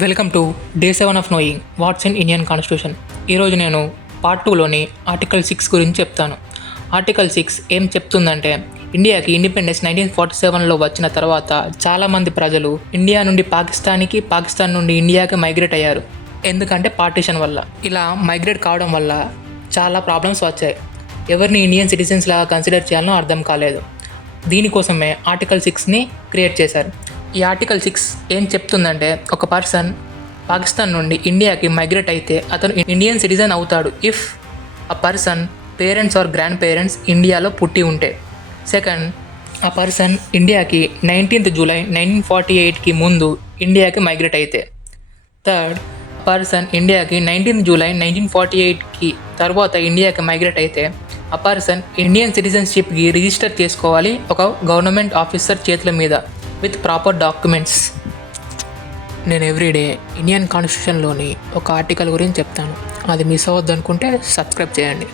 Welcome to day 7 of knowing what's in Indian constitution. ఈరోజు నేను part 2లోని article 6 గురించి చెప్తాను. ఆర్టికల్ 6 ఏం చెప్తుందంటే, ఇండియాకి ఇండిపెండెన్స్ 1947లో వచ్చిన తర్వాత చాలామంది ప్రజలు ఇండియా నుండి పాకిస్తాన్కి, పాకిస్తాన్ నుండి ఇండియాకి మైగ్రేట్ అయ్యారు. ఎందుకంటే పార్టీషన్ వల్ల. ఇలా మైగ్రేట్ కావడం వల్ల చాలా ప్రాబ్లమ్స్ వచ్చాయి. ఎవరిని ఇండియన్ సిటిజన్స్ లాగా కన్సిడర్ చేయాలనో అర్థం కాలేదు. దీనికోసమే ఆర్టికల్ 6ని క్రియేట్ చేశారు. ఈ ఆర్టికల్ 6 ఏం చెప్తుందంటే, ఒక పర్సన్ పాకిస్తాన్ నుండి ఇండియాకి మైగ్రేట్ అయితే అతను ఇండియన్ సిటిజన్ అవుతాడు ఇఫ్ ఆ person parents or grandparents ఇండియాలో పుట్టి ఉంటే. సెకండ్, ఆ పర్సన్ ఇండియాకి 19th జూలై 1948కి ముందు ఇండియాకి మైగ్రేట్ అయితే. థర్డ్, పర్సన్ ఇండియాకి 19th జూలై 1948కి తర్వాత ఇండియాకి మైగ్రేట్ అయితే ఆ పర్సన్ ఇండియన్ సిటిజన్షిప్కి రిజిస్టర్ చేసుకోవాలి ఒక గవర్నమెంట్ ఆఫీసర్ చేతుల మీద విత్ ప్రాపర్ డాక్యుమెంట్స్. నేను ఎవ్రీడే ఇండియన్ కాన్స్టిట్యూషన్లోని ఒక ఆర్టికల్ గురించి చెప్తాను. అది మిస్ అవ్వద్దు అనుకుంటే సబ్స్క్రైబ్ చేయండి.